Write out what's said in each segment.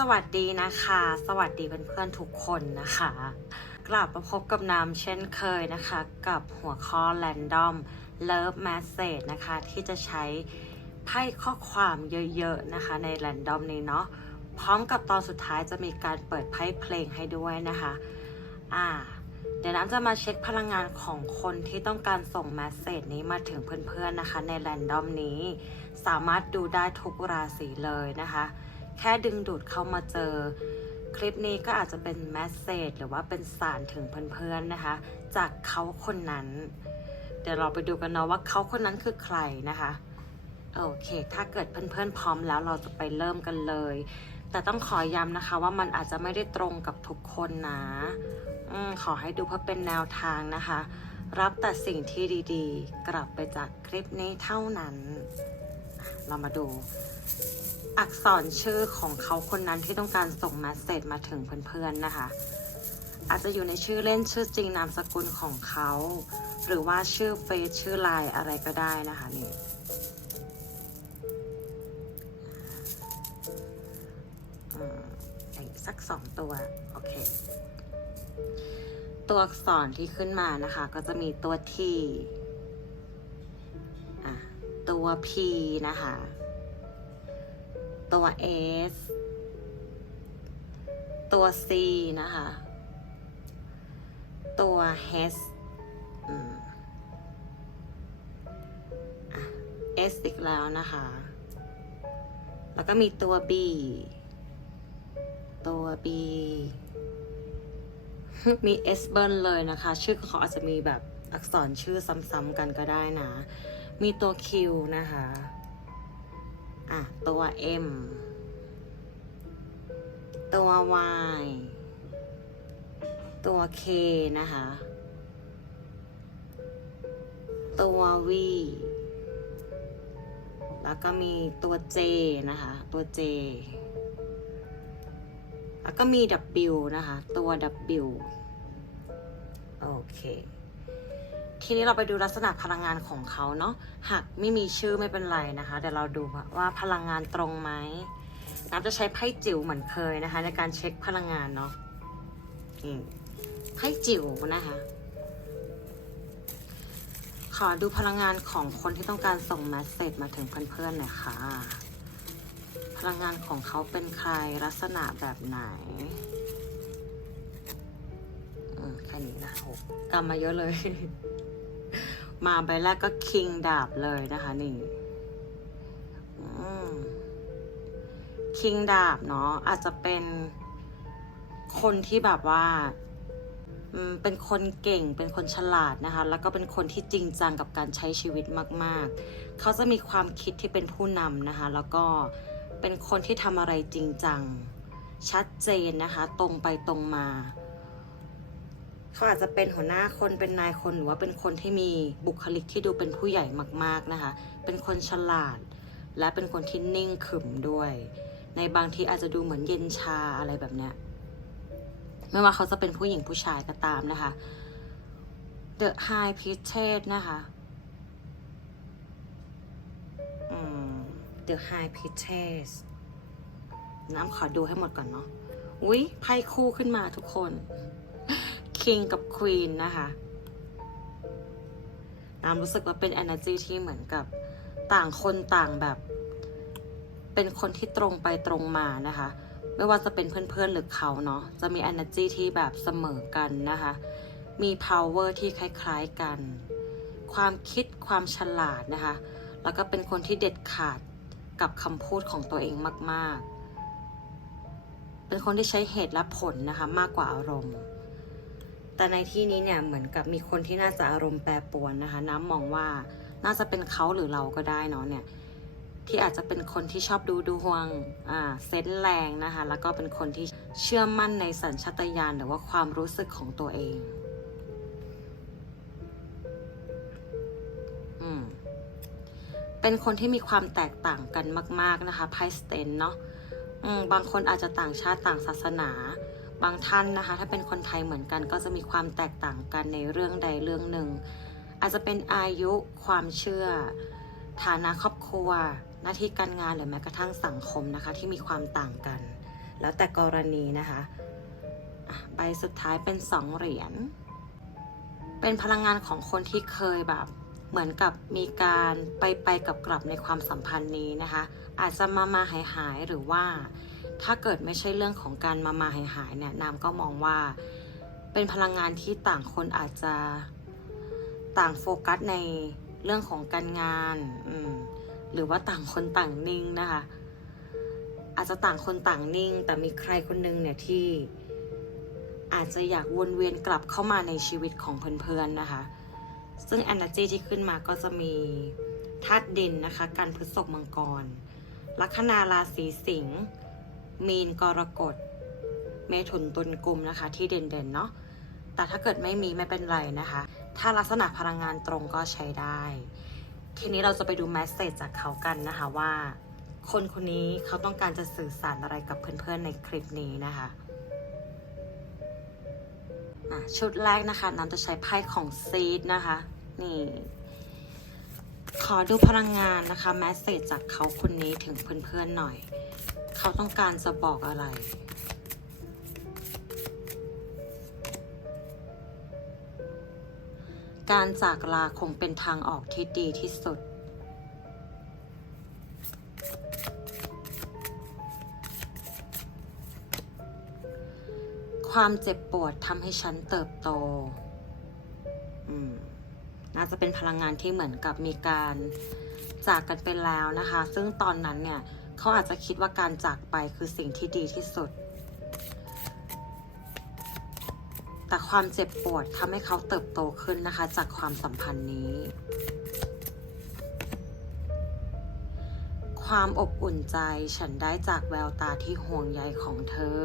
สวัสดีนะคะ สวัสดีเพื่อนๆทุกคนนะคะ กลับมาพบกับน้ำเช่นเคยนะคะ กับหัวข้อ Random Love Message นะคะ ที่จะใช้ไพ่ข้อความเยอะๆนะคะ ใน Random นี้เนาะพร้อมกับตอนสุดท้ายจะมีการเปิดไพ่เพลงให้ด้วยนะคะอ่าเดี๋ยวน้ำจะมาเช็คพลังงานของคนที่ต้องการส่งแมสเซจนี้มาถึงเพื่อนๆนะคะ ในแรนดอมนี้ สามารถดูได้ทุกราศีเลยนะคะ แค่ดึงดูดเข้ามาเจอ คลิปนี้ก็อาจจะเป็นแมสเซจหรือว่าเป็นสารถึงเพื่อนๆนะคะ จากเขาคนนั้น เดี๋ยวเราไปดูกันเนาะว่าเขาคนนั้นคือใครนะคะโอเค ถ้าเกิดเพื่อนๆพร้อมแล้วเราจะไปเริ่มกันเลย แต่ต้องขอย้ำนะคะว่ามันอาจจะไม่ได้ตรงกับทุกคนนะอขอให้ดูเพื่อเป็นแนวทางนะคะ รับแต่สิ่งที่ดีๆ กลับไปจากคลิปนี้เท่านั้น เรามาดู อักษรชื่อของเขาคนนั้นที่ต้องการส่งแมสเซจมาถึงเพื่อนๆนะคะ อาจจะอยู่ในชื่อเล่นชื่อจริงนามสกุลของเขา หรือว่าชื่อเฟซชื่อไลน์อะไรก็ได้นะคะนี่อสักสองตัว โอเค ตัวอักษรที่ขึ้นมานะคะ ก็จะมีตัว T อะตัว P นะคะ ตัว S ตัว C นะคะ ตัว H อืมอะ S อีกแล้วนะคะ แล้วก็มีตัว B ตัว B มี S เบิลเลยนะคะ ชื่อของเขาอาจจะมีแบบอักษรชื่อซ้ำๆกันก็ได้นะ มีตัว Q นะคะ อะ ตัว M ตัว Y ตัว K นะคะ ตัว V แล้วก็มีตัว J นะคะ ตัว J แล้วก็มี W นะคะ ตัว W โอเค ทีนี้เราไปดูลักษณะพลังงานของเขาเนาะหากไม่มีชื่อไม่เป็นไรนะคะเดี๋ยวเราดูว่าพลังงานตรงไหมน้ำจะใช้ไพ่จิ๋วเหมือนเคยนะคะ ในการเช็คพลังงานเนาะอืมไพ่จิ๋วนะคะ ขอดูพลังงานของคนที่ต้องการส่งแมสเซจมาถึงเพื่อนๆหน่อยค่ะ พลังงานของเขาเป็นใครลักษณะแบบไหน อืมแค่นี้นะโหกำมาเยอะเลย มาใบแรกก็คิงดาบเลยนะคะนี่คิงดาบเนาะอาจจะเป็นคนที่แบบว่าเป็นคนเก่งเป็นคนฉลาดนะคะ แล้วก็เป็นคนที่จริงจังกับการใช้ชีวิตมาก ๆ เขาจะมีความคิดที่เป็นผู้นำนะคะ แล้วก็เป็นคนที่ทำอะไรจริงจัง ชัดเจนนะคะ ตรงไปตรงมา เขาอาจจะเป็นหัวหน้าคนเป็นนายคนหรือว่าเป็นคนที่มีบุคลิกที่ดูเป็นผู้ใหญ่มาก ๆนะคะ เป็นคนฉลาด และเป็นคนที่นิ่งขึมด้วย ในบางทีอาจจะดูเหมือนเย็นชาอะไรแบบเนี้ยไม่ว่าเขาจะเป็นผู้หญิงผู้ชายก็ตามนะคะ The High Priestess นะคะอืม The High Priestess น้ำขอดูให้หมดก่อนเนาะ อุ๊ยไพ่คู่ขึ้นมาทุกคน King กับ Queen นะคะน้ำรู้สึกว่าเป็น energy ที่เหมือนกับต่างคนต่างแบบ เป็นคนที่ตรงไปตรงมานะคะ ไม่ว่าจะเป็นเพื่อนๆหรือเขาเนาะจะมี energy ที่แบบเสมอกันนะคะ มี power ที่คล้ายๆกัน ความคิดความฉลาดนะคะ แล้วก็เป็นคนที่เด็ดขาดกับคำพูดของตัวเองมาก ๆ เป็นคนที่ใช้เหตุและผลนะคะมากกว่าอารมณ์ แต่ในที่นี้เนี่ยเหมือนกับมีคนที่น่าจะอารมณ์แปรปรวนนะคะ น้ำมองว่าน่าจะเป็นเขาหรือเราก็ได้เนาะเนี่ยที่อาจจะเป็นคนที่ชอบดูดูห่วงอ่าเซนแรงนะคะ แล้วก็เป็นคนที่เชื่อมั่นในสัญชาตญาณหรือว่าความรู้สึกของตัวเองอืมเป็นคนที่มีความแตกต่างกันมาก ๆนะคะไพ่สเตนเนาะอืมบางคนอาจจะต่างชาติต่างศาสนา บางท่านนะคะ ถ้าเป็นคนไทยเหมือนกันก็จะมีความแตกต่างกันในเรื่องใดเรื่องหนึ่ง อาจจะเป็นอายุความเชื่อ ฐานะครอบครัว หน้าที่การงานหรือแม้กระทั่งสังคมนะคะ ที่มีความต่างกัน แล้วแต่กรณีนะคะใบสุดท้ายเป็นสองเหรียญเป็นพลังงานของคนที่เคยแบบเหมือนกับมีการไปไปกับกลับในความสัมพันธ์นี้นะคะ อาจจะมามาหายหายหรือว่า ถ้าเกิดไม่ใช่เรื่องของการมามาหายหายเนี่ยนามก็มองว่าเป็นพลังงานที่ต่างคนอาจจะต่างโฟกัสในเรื่องของการงานหรือว่าต่างคนต่างนิ่งนะคะ อาจจะต่างคนต่างนิ่ง แต่มีใครคนหนึงเนี่ยที่อาจจะอยากวนเวียนกลับเข้ามาในชีวิตของเพื่อนๆนะคะ ซึ่ง energy ที่ขึ้นมาก็จะมีธาตุดินนะคะ การพฤษภมังกร ลัคนาราศีสิงห์ มีนกรกฎเมถุนตุลกุมนะคะ ที่เด่นๆเนาะแต่ถ้าเกิดไม่มีไม่เป็นไรนะคะ ถ้าลักษณะพลังงานตรงก็ใช้ได้ ทีนี้เราจะไปดูแมสเซจจากเขากันนะคะว่า คนคนนี้เขาต้องการจะสื่อสารอะไรกับเพื่อนๆในคลิปนี้นะคะะชุดแรกนะคะน้ำจะใช้ไพ่ของซีดนะคะ นี่ ขอดูพลังงานนะคะแมสเซจจากเขาคนนี้ถึงเพื่อนๆหน่อย เขาต้องการจะบอกอะไร การจากลาคงเป็นทางออกที่ดีที่สุด ความเจ็บปวดทำให้ฉันเติบโตอืมน่าจะเป็นพลังงานที่เหมือนกับมีการจากกันไปแล้วนะคะ ซึ่งตอนนั้นเนี่ย เขาอาจจะคิดว่าการจากไปคือสิ่งที่ดีที่สุด แต่ความเจ็บปวดทำให้เขาเติบโตขึ้นนะคะ จากความสัมพันธ์นี้ ความอบอุ่นใจฉันได้จากแววตาที่ห่วงใยของเธอ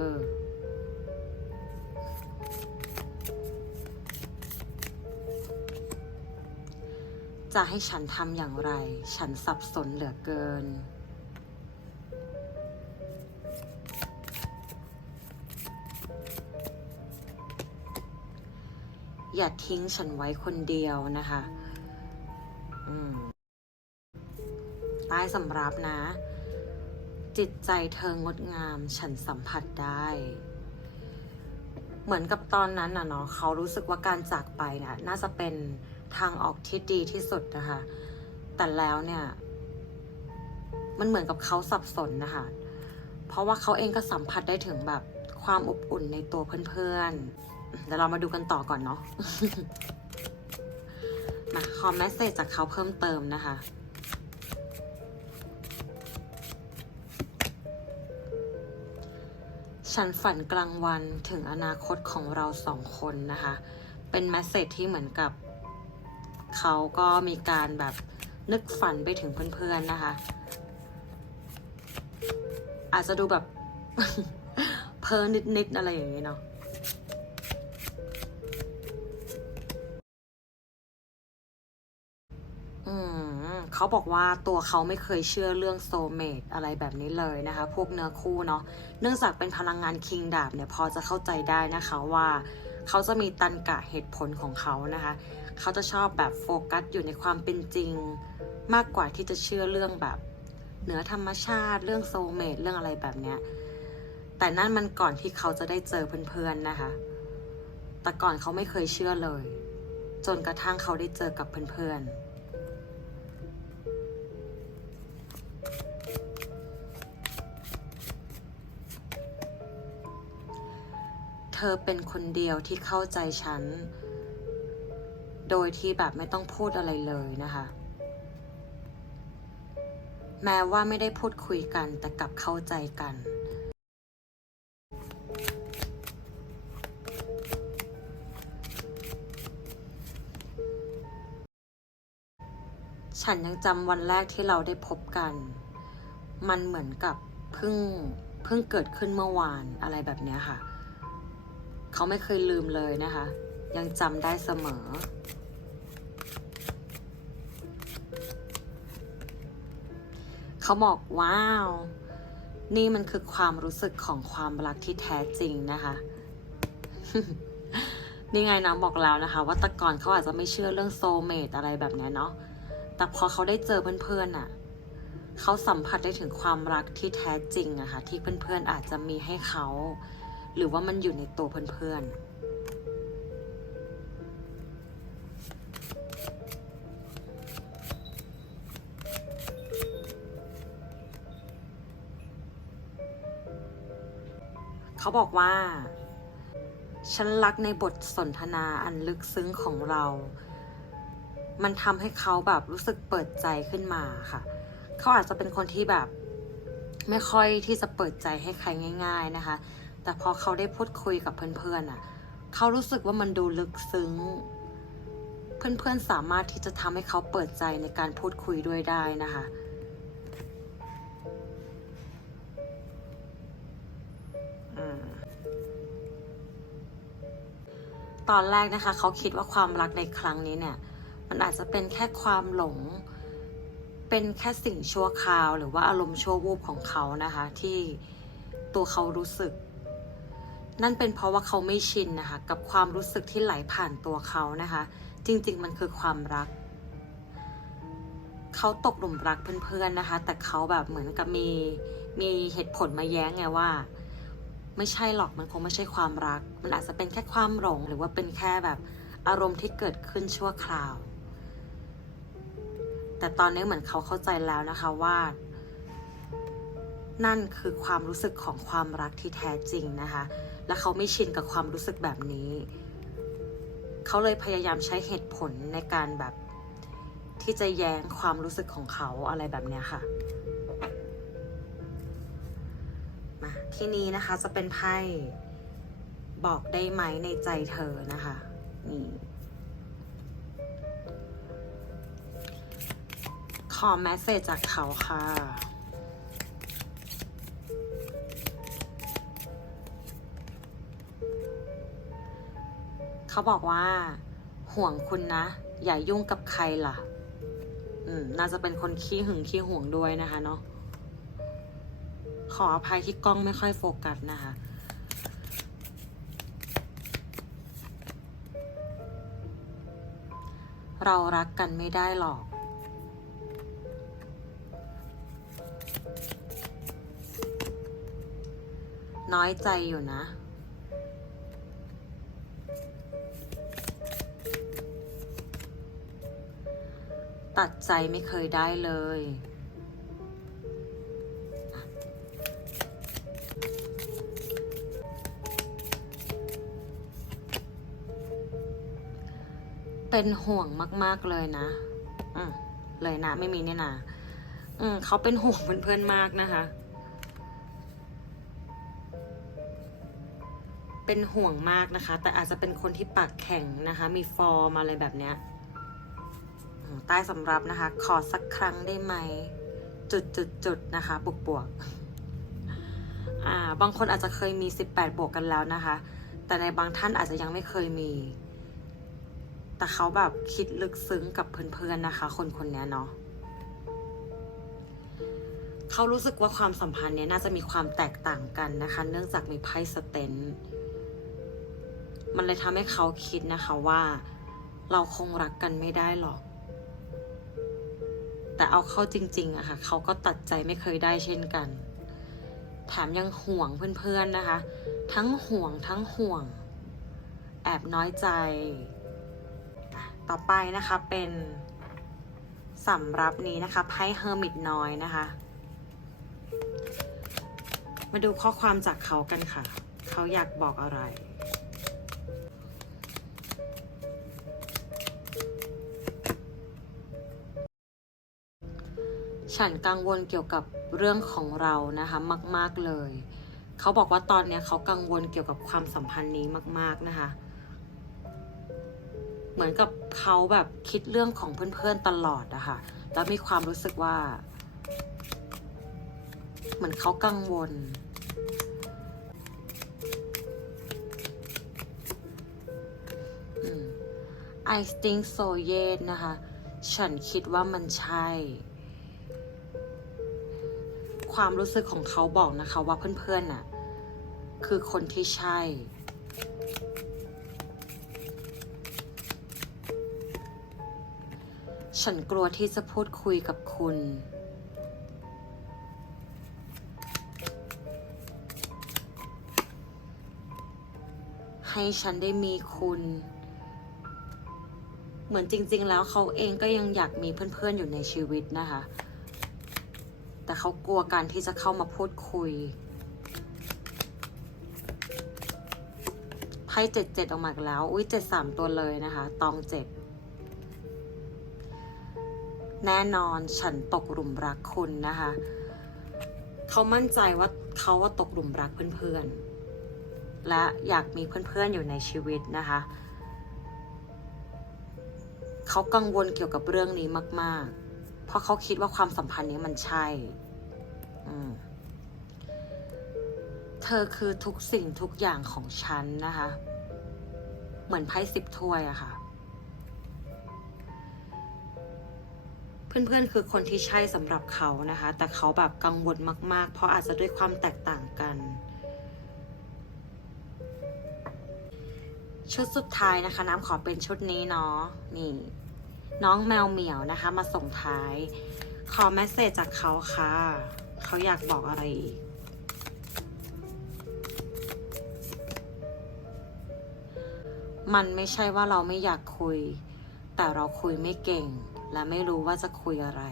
จะให้ฉันทำอย่างไร ฉันสับสนเหลือเกิน อย่าทิ้งฉันไว้คนเดียวนะคะใต้สำรับนะ จิตใจเธองดงามฉันสัมผัสได้ เหมือนกับตอนนั้นน่ะเนาะเขารู้สึกว่าการจากไปเนี่ยน่าจะเป็นทางออกที่ดีที่สุดนะคะ แต่แล้วเนี่ย มันเหมือนกับเขาสับสนนะคะ เพราะว่าเขาเองก็สัมผัสได้ถึงแบบความอบอุ่นในตัวเพื่อนๆ เดี๋ยวเรามาดูกันต่อก่อนเนาะมาขอแมสเซจจากเขาเพิ่มเติมนะคะ ฉันฝันกลางวันถึงอนาคตของเราสองคนนะคะ เป็นแมสเซจที่เหมือนกับเขาก็มีการแบบนึกฝันไปถึงเพื่อนๆนะคะ อาจจะดูแบบ เพ้อนิดๆอะไรอย่างนี้เนาะ เขาบอกว่าตัวเขาไม่เคยเชื่อเรื่องโซเมตอะไรแบบนี้เลยนะคะ พวกเนื้อคู่เนาะเนื่องจากเป็นพลังงานคิงดาบเนี่ยพอจะเข้าใจได้นะคะว่าเขาจะมีตันกะเหตุผลของเขานะคะ เขาจะชอบแบบโฟกัสอยู่ในความเป็นจริง มากกว่าที่จะเชื่อเรื่องแบบเหนือธรรมชาติเรื่องโซเมตเรื่องอะไรแบบเนี้ยแต่นั่นมันก่อนที่เขาจะได้เจอเพื่อนๆนะคะ แต่ก่อนเขาไม่เคยเชื่อเลย จนกระทั่งเขาได้เจอกับเพื่อนๆ ธอเป็นคนเดียวที่เข้าใจฉัน โดยที่แบบไม่ต้องพูดอะไรเลยนะคะ แม้ว่าไม่ได้พูดคุยกันแต่กลับเข้าใจกันฉันยังจำวันแรกที่เราได้พบกัน มันเหมือนกับเพิ่งเพิ่งเกิดขึ้นเมื่อวานอะไรแบบเนี้ยค่ะ เขาไม่เคยลืมเลยนะคะ ยังจำได้เสมอ เขาบอกว้าว นี่มันคือความรู้สึกของความรักที่แท้จริงนะคะนี่ไงน้องบอกแล้วนะคะ ว่าแต่ก่อนเขาอาจจะไม่เชื่อเรื่องโซเมตอะไรแบบนี้เนาะ แต่พอเขาได้เจอเพื่อนๆน่ะ เขาสัมผัสได้ถึงความรักที่แท้จริงอะค่ะที่เพื่อนๆอาจจะมีให้เขา หรือว่ามันอยู่ในตัวเพื่อนๆเขาบอกว่า ฉันรักในบทสนทนาอันลึกซึ้งของเรา มันทำให้เขาแบบรู้สึกเปิดใจขึ้นมาค่ะ เขาอาจจะเป็นคนที่แบบ ไม่ค่อยที่จะเปิดใจให้ใครง่าย ๆนะคะ แต่พอเขาได้พูดคุยกับเพื่อนๆอะ เขารู้สึกว่ามันดูลึกซึ้ง เพื่อนๆสามารถที่จะทำให้เขาเปิดใจในการพูดคุยด้วยได้นะคะตอนแรกนะคะ เขาคิดว่าความรักในครั้งนี้เนี่ย มันอาจจะเป็นแค่ความหลง เป็นแค่สิ่งชั่วคราว หรือว่าอารมณ์ชั่ววูบของเขานะคะ ที่ตัวเขารู้สึก นั่นเป็นเพราะว่าเขาไม่ชินนะคะ กับความรู้สึกที่ไหลผ่านตัวเขานะคะ จริงๆ มันคือความรัก เขาตกหลุมรักเพื่อนๆนะคะ แต่เขาแบบเหมือนกับมีมีเหตุผลมาแย้งไงว่า ไม่ใช่หรอกมันคงไม่ใช่ความรัก มันอาจจะเป็นแค่ความหลงหรือว่าเป็นแค่แบบอารมณ์ที่เกิดขึ้นชั่วคราว แต่ตอนนี้เหมือนเขาเข้าใจแล้วนะคะว่า นั่นคือความรู้สึกของความรักที่แท้จริงนะคะ และเขาไม่ชินกับความรู้สึกแบบนี้ เขาเลยพยายามใช้เหตุผลในการแบบที่จะแย้งความรู้สึกของเขาอะไรแบบเนี้ยค่ะ มาที่นี้นะคะจะเป็นไพ่บอกได้ไหมในใจเธอนะคะนี่ขอแมสเซจจากเขาค่ะ เขาบอกว่า ห่วงคุณนะ อย่ายุ่งกับใครล่ะ อืม น่าจะเป็นคนขี้หึงขี้ห่วงด้วยนะคะเนาะขออภัยที่กล้องไม่ค่อยโฟกัสนะคะ เรารักกันไม่ได้หรอกน้อยใจอยู่นะ ตัดใจไม่เคยได้เลย เป็นห่วงมาก ๆ เลยนะอืมเลยนะ ไม่มีเนี่ยนะอืมเขาเป็นห่วงเพื่อนๆมากนะคะ เป็นห่วงมากนะคะ แต่อาจจะเป็นคนที่ปากแข็งนะคะ มีฟอร์มอะไรแบบเนี้ย ใต้สำรับนะคะ ขอสักครั้งได้ไหม จุดจุดจุดนะคะ บวกบวกอ่า บางคนอาจจะเคยมี 18 บวกกันแล้วนะคะ แต่ในบางท่านอาจจะยังไม่เคยมี แต่เขาแบบคิดลึกซึ้งกับเพื่อนๆนะคะ คนคนนี้เนาะเขารู้สึกว่าความสัมพันธ์เนี้ยน่าจะมีความแตกต่างกันนะคะ เนื่องจากมีไพ่สเตนมันเลยทำให้เขาคิดนะคะว่า เราคงรักกันไม่ได้หรอก แต่เอาเข้าจริงๆอะค่ะเขาก็ตัดใจไม่เคยได้เช่นกัน แถมยังห่วงเพื่อนๆนะคะ ทั้งห่วงทั้งห่วง แอบน้อยใจ ต่อไปนะคะเป็นสำรับนี้นะคะไพ่เฮอร์มิตน้อยนะคะ มาดูข้อความจากเขากันค่ะ เขาอยากบอกอะไร ฉันกังวลเกี่ยวกับเรื่องของเรานะคะมาก ๆเลย เขาบอกว่าตอนเนี้ยเขากังวลเกี่ยวกับความสัมพันธ์นี้มาก ๆนะคะ เหมือนกับเขาแบบคิดเรื่องของเพื่อนๆตลอดอะค่ะแล้วมีความรู้สึกว่า เหมือนเขากังวลอืม I think so yes นะคะ ฉันคิดว่ามันใช่ ความรู้สึกของเขาบอกนะคะว่าเพื่อนๆน่ะ คือคนที่ใช่ ฉันกลัวที่จะพูดคุยกับคุณให้ฉันได้มีคุณ เหมือนจริง ๆ แล้วเขาเองก็ยังอยากมีเพื่อน ๆ อยู่ในชีวิตนะคะ เขากลัวการที่จะเข้ามาพูดคุยไพ่เจ็ดเจ็ดออกมาแล้ว อุ้ยเจ็ดสามตัวเลยนะคะ ตองเจ็ดแน่นอนฉันตกหลุมรักคุณนะคะ เขามั่นใจว่าเขาว่าตกหลุมรักเพื่อนๆ และอยากมีเพื่อนๆอยู่ในชีวิตนะคะ เขากังวลเกี่ยวกับเรื่องนี้มาก ๆ เพราะเขาคิดว่าความสัมพันธ์นี้มันใช่ เธอคือทุกสิ่งทุกอย่างของฉันนะคะ เหมือนไพ่สิบถ้วยอะค่ะ เพื่อนๆคือคนที่ใช่สำหรับเขานะคะ แต่เขาแบบกังวลมาก ๆ เพราะอาจจะด้วยความแตกต่างกัน ชุดสุดท้ายนะคะ น้ำขอเป็นชุดนี้เนาะนี่น้องแมวเหมียวนะคะ มาส่งท้าย ขอแมสเซจจากเขาค่ะ เขาอยากบอกอะไรอีกมันไม่ใช่ว่าเราไม่อยากคุย แต่เราคุยไม่เก่ง และไม่รู้ว่าจะคุยอะไร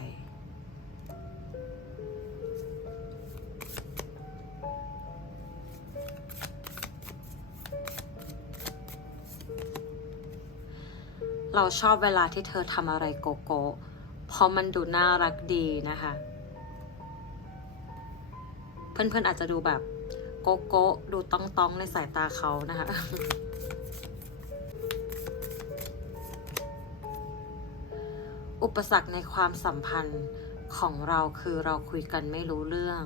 เราชอบเวลาที่เธอทำอะไรโกโก้เพราะมันดูน่ารักดีนะคะ เพื่อนๆอาจจะดูแบบโกโก้ดูต้องต้องในสายตาเขานะคะอุปสรรคในความสัมพันธ์ของเราคือเราคุยกันไม่รู้เรื่อง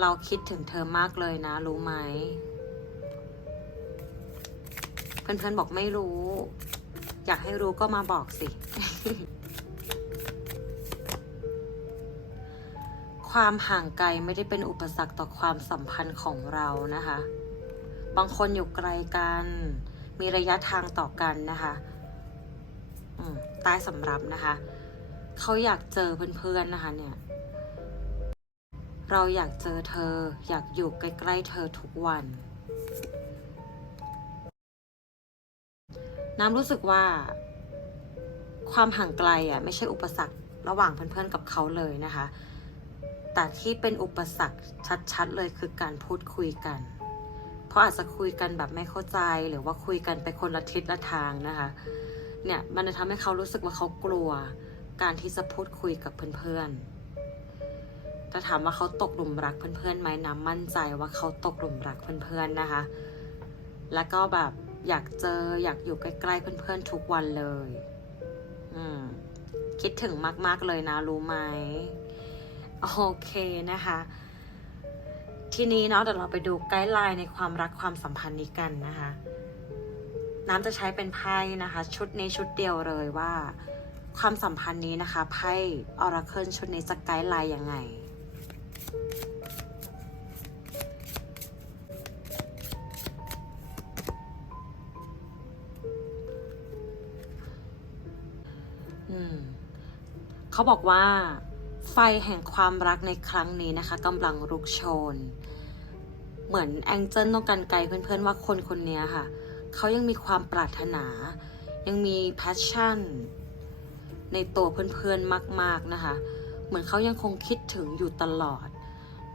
เราคิดถึงเธอมากเลยนะ รู้ไหม พื่อนๆบอกไม่รู้ อยากให้รู้ก็มาบอกสิ ความห่างไกลไม่ได้เป็นอุปสรรคต่อความสัมพันธ์ของเรานะคะ บางคนอยู่ไกลกัน มีระยะทางต่อกันนะคะใต้สำรับนะคะ เขาอยากเจอเพื่อนๆนะคะ เนี่ย เราอยากเจอเธอ อยากอยู่ใกล้ๆเธอทุกวัน น้ำรู้สึกว่า ความห่างไกลอะไม่ใช่อุปสรรคระหว่างเพื่อนๆกับเขาเลยนะคะ แต่ที่เป็นอุปสรรคชัดๆเลยคือการพูดคุยกัน เพราะอาจจะคุยกันแบบไม่เข้าใจหรือว่าคุยกันไปคนละทิศละทางนะคะ เนี่ยมันจะทำให้เขารู้สึกว่าเขากลัว การที่จะพูดคุยกับเพื่อนๆแต่ถามว่าเขาตกหลุมรักเพื่อนๆไหมน้ำมั่นใจว่าเขาตกหลุมรักเพื่อนๆนะคะ แล้วก็แบบ อยากเจออยากอยู่ใกล้ๆเพื่อนๆทุกวันเลย อืม คิดถึงมาก ๆเลยนะรู้ไหมโอเคนะคะ ทีนี้เนาะเดี๋ยวเราไปดูไกด์ไลน์ในความรักความสัมพันธ์นี้กันนะคะ น้ำจะใช้เป็นไพ่นะคะ ชุดนี้ชุดเดียวเลยว่า ความสัมพันธ์นี้นะคะไพ่ออราเคิลชุดนี้จะไกด์ไลน์ยังไง เขาบอกว่า ไฟแห่งความรักในครั้งนี้นะคะกำลังรุกโชน เหมือนแองเจิลต้องการไกลเพื่อนๆว่าคนคนนี้ค่ะ เขายังมีความปรารถนา ยังมีแพชชั่น ในตัวเพื่อนๆมาก ๆนะคะ เหมือนเขายังคงคิดถึงอยู่ตลอด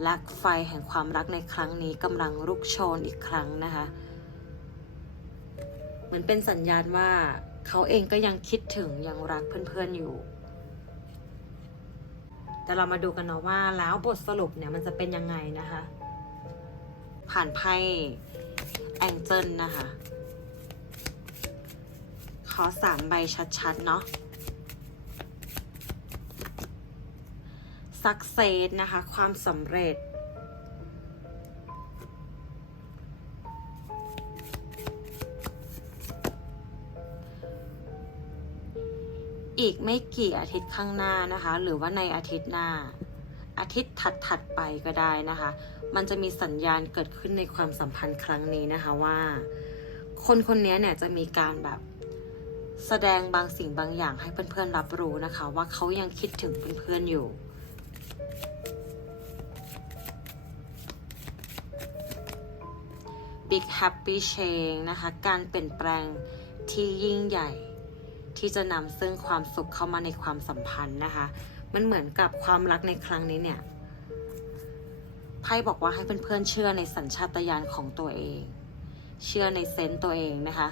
และไฟแห่งความรักในครั้งนี้กำลังรุกโชนอีกครั้งนะคะ เหมือนเป็นสัญญาณว่า เขาเองก็ยังคิดถึงยังรักเพื่อนๆอยู่ แต่เรามาดูกันเนาะว่าแล้วบทสรุปเนี่ยมันจะเป็นยังไงนะคะ ผ่านไพ่แองเจิลนะคะ ขอสามใบชัดๆ เนาะสักเซสนะคะ ความสำเร็จ ไม่กี่อาทิตย์ข้างหน้านะคะ หรือว่าในอาทิตย์หน้า อาทิตย์ถัดๆไปก็ได้นะคะ มันจะมีสัญญาณเกิดขึ้นในความสัมพันธ์ครั้งนี้นะคะว่า คนคนนี้เนี่ยจะมีการแบบแสดงบางสิ่งบางอย่างให้เพื่อนๆรับรู้นะคะ ว่าเขายังคิดถึงเพื่อนๆอยู่ Big Happy Change นะคะ การเปลี่ยนแปลงที่ยิ่งใหญ่ ที่จะนำซึ่งความสุขเข้ามาในความสัมพันธ์นะคะ มันเหมือนกับความรักในครั้งนี้เนี่ยไพ่บอกว่าให้เพื่อนๆเชื่อในสัญชาตญาณของตัวเอง เชื่อในเซนต์ตัวเองนะคะ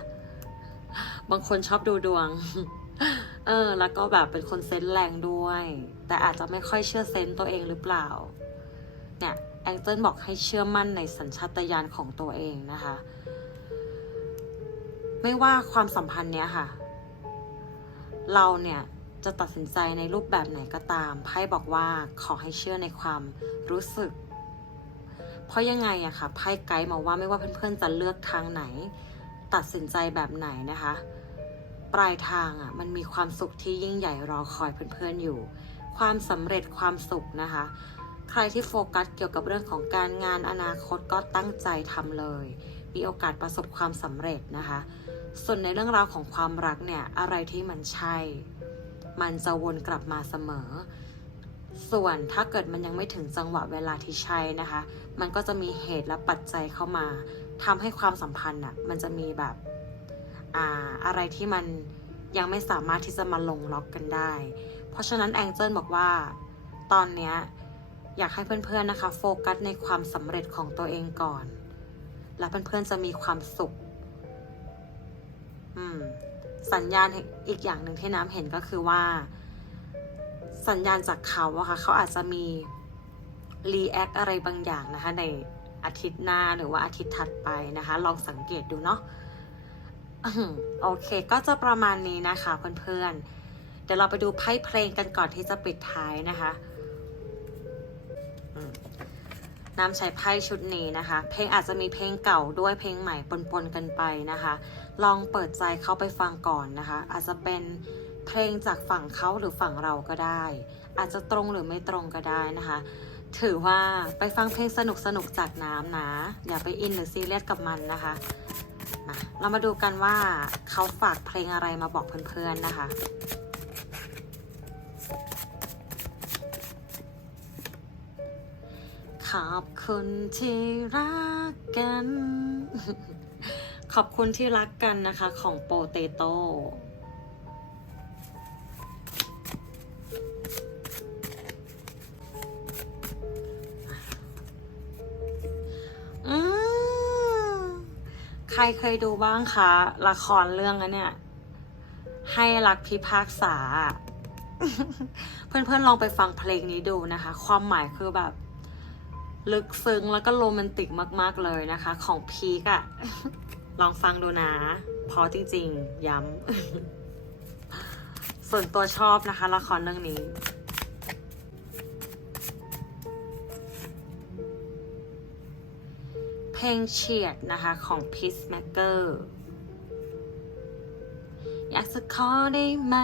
บางคนชอบดูดวง เออ แล้วก็แบบเป็นคนเซนส์แรงด้วย แต่อาจจะไม่ค่อยเชื่อเซนต์ตัวเองหรือเปล่า เนี่ยแองเจิลบอกให้เชื่อมั่นในสัญชาตญาณของตัวเองนะคะ ไม่ว่าความสัมพันธ์เนี้ยค่ะ เราเนี่ยจะตัดสินใจในรูปแบบไหนก็ตามไพ่บอกว่าขอให้เชื่อในความรู้สึก เพราะยังไงอะค่ะไพ่ไกด์มาว่าไม่ว่าเพื่อนๆจะเลือกทางไหน ตัดสินใจแบบไหนนะคะ ปลายทางอะมันมีความสุขที่ยิ่งใหญ่รอคอยเพื่อนๆอยู่ ความสำเร็จความสุขนะคะ ใครที่โฟกัสเกี่ยวกับเรื่องของการงานอนาคตก็ตั้งใจทำเลย มีโอกาสประสบความสำเร็จนะคะ ส่วนในเรื่องราวของความรักเนี่ยอะไรที่มันใช่ มันจะวนกลับมาเสมอ ส่วนถ้าเกิดมันยังไม่ถึงจังหวะเวลาที่ใช่นะคะ มันก็จะมีเหตุและปัจจัยเข้ามาทำให้ความสัมพันธ์อะมันจะมีแบบอ่าอะไรที่มันยังไม่สามารถที่จะมาลงล็อกกันได้ เพราะฉะนั้นแองเจิลบอกว่าตอนเนี้ยอยากให้เพื่อนๆนะคะ โฟกัสในความสำเร็จของตัวเองก่อน แล้วเพื่อนๆจะมีความสุข สัญญาณอีกอย่างหนึ่งที่น้ำเห็นก็คือว่า สัญญาณจากเขาอะค่ะเขาอาจจะมีรีแอคอะไรบางอย่างนะคะ ในอาทิตย์หน้าหรือว่าอาทิตย์ถัดไปนะคะ ลองสังเกตดูเนาะโอเค ก็จะประมาณนี้นะคะเพื่อนๆ เดี๋ยวเราไปดูไพ่เพลงกันก่อนที่จะปิดท้ายนะคะน้ำใช้ไพ่ชุดนี้นะคะ เพลงอาจจะมีเพลงเก่าด้วยเพลงใหม่ปนๆกันไปนะคะ ลองเปิดใจเขาไปฟังก่อนนะคะ อาจจะเป็นเพลงจากฝั่งเขาหรือฝั่งเราก็ได้ อาจจะตรงหรือไม่ตรงก็ได้นะคะ ถือว่าไปฟังเพลงสนุกๆจากน้ำนะ อย่าไปอินหรือซีเรียสกับมันนะคะมาเรามาดูกันว่าเขาฝากเพลงอะไรมาบอกเพื่อนๆนะคะขอบคุณที่รักกัน ขอบคุณที่รักกันนะคะของโปเตโต้อืมใครเคยดูบ้างคะ ละครเรื่องอันเนี่ย ให้รักพิพากษา เพื่อนๆลองไปฟังเพลงนี้ดูนะคะ ความหมายคือแบบ ลึกซึ้งแล้วก็โรแมนติกมาก ๆ เลยนะคะ ของพีกอะ ลองฟังดูนะเพอจริง ๆ ย้ำ ส่วนตัวชอบนะคะ ละครเรื่องนี้ เพลงเฉียดนะคะของ Peacemaker อยากจะขอได้ไหม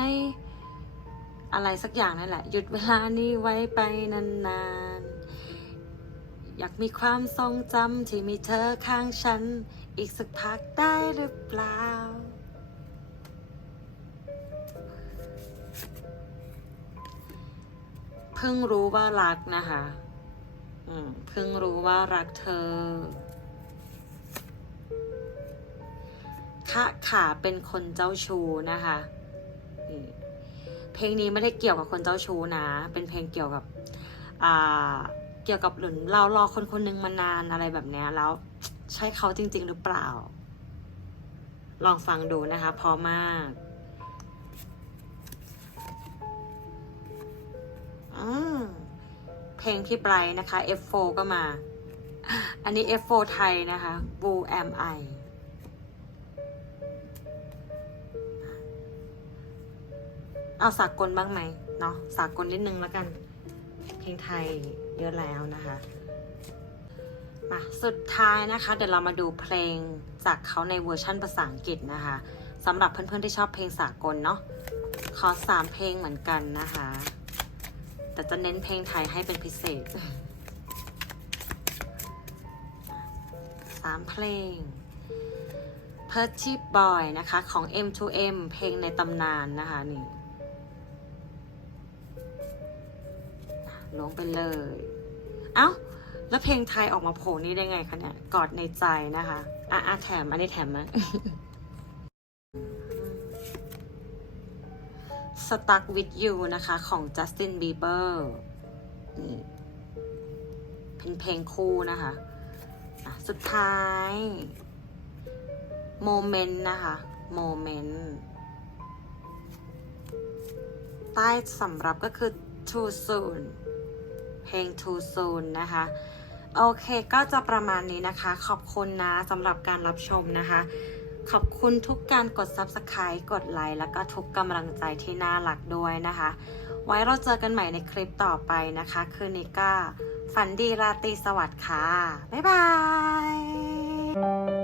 อะไรสักอย่างนั่นแหละ หยุดเวลานี้ไว้ไปนานๆ อยากมีความทรงจำที่มีเธอข้างฉัน อีกสักพักได้หรือเปล่า เพิ่งรู้ว่ารักนะคะเพิ่งรู้ว่ารักเธอคะขาเป็นคนเจ้าชู้นะคะเพลงนี้ไม่ได้เกี่ยวกับคนเจ้าชู้นะ เป็นเพลงเกี่ยวกับ อ่า เกี่ยวกับหรือเรารอคนคนหนึ่งมานานอะไรแบบนี้แล้ว ใช่เขาจริง ๆ หรือเปล่า ลองฟังดูนะคะ พอมากอืมเพลงพี่ไบรท์นะคะ F4 ก็มา อันนี้ F4 ไทยนะคะ Who Am I เอาสากลบ้างไหมเนาะสากลนิดนึงแล้วกัน เพลงไทยเยอะแล้วนะคะ มาสุดท้ายนะคะ เดี๋ยวเรามาดูเพลงจากเขาในเวอร์ชั่นภาษาอังกฤษนะคะสำหรับเพื่อนๆที่ชอบเพลงสากลเนาะขอสามเพลงเหมือนกันนะคะ แต่จะเน้นเพลงไทยให้เป็นพิเศษสามเพลง p e r c h y Boy นะคะ ของ M2M เพลงในตำนานนะคะนี่ลงไปเลย เอ้า แล้วเพลงไทยออกมาโผล่นี่ได้ไงคะเนี่ย กอดในใจนะคะ อะอะแถม อันนี้แถมไหม Stuck with You นะคะ ของ Justin Bieber นี่เป็นเพลงคู่นะคะอะสุดท้ายโมเมนต์นะคะโมเมนต์ใต้สำรับก็คือ too soon เพลง too soon นะคะ โอเคก็จะประมาณนี้นะคะ ขอบคุณนะสำหรับการรับชมนะคะ ขอบคุณทุกการกด Subscribe กดไลค์แล้วก็ทุกกำลังใจที่น่ารักด้วยนะคะ ไว้เราเจอกันใหม่ในคลิปต่อไปนะคะ คืนนี้ก็ฝันดีราตรีสวัสดิ์ค่ะ บ๊ายบาย